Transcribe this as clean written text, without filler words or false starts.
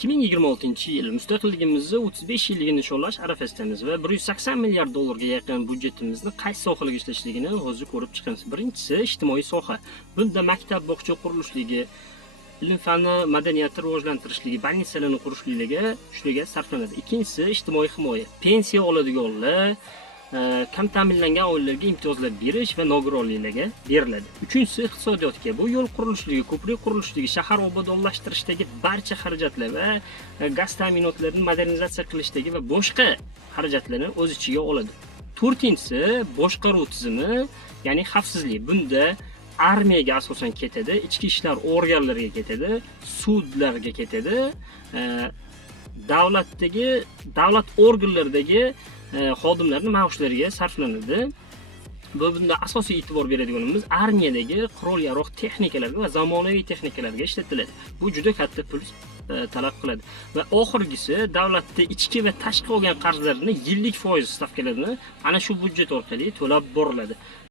2026-yil mustaqilligimizni 35 yilligini nishonlash arafasidamiz va 180 milliard dollarga yaqin byudjetimizni qaysi sohalarga ishlashligini hozir ko'rib chiqamiz. Birinchisi ijtimoiy soha. Bunda maktab, bog'cha qurilishligi, ilm-fanni madaniyatni rivojlantirishligi, больницаlarni qurishligi shularga sarflanadi. Ikkinchisi ijtimoiy himoya. Pensiya oladiganlar, kam ta'minlangan oilalarga imtiyozlar berish va nogironliklarga beriladi. Uchinchisi iqtisodiyotga. Bu yo'l qurilishligi, ko'prik qurilishligi, shahar obodonlashtirishdagi barcha xarajatlar va gaz ta'minotlarini modernizatsiya qilishdagi va boshqa xarajatlarni o'z ichiga oladi. To'rtinchisi boshqaruv tizimi, ya'ni xavfsizlik. Bunda armiyaga asosan ketadi, ichki ishlar organlariga ketadi, sudlarga ketadi, davlat organlaridagi xodimlarning maoshlariga sarflanadi. Bunda asosiy e'tibor beradiganimiz armiyadagi qurol-yarog' texnikalarga va zamonaviy texnikalarga ishlatiladi. Bu juda katta pul talab qiladi. Va oxirgisi davlatda ichki va tashqi olgan qarzlarini yillik foiz stavkalarini ana shu byudjet orqali to'lab boriladi.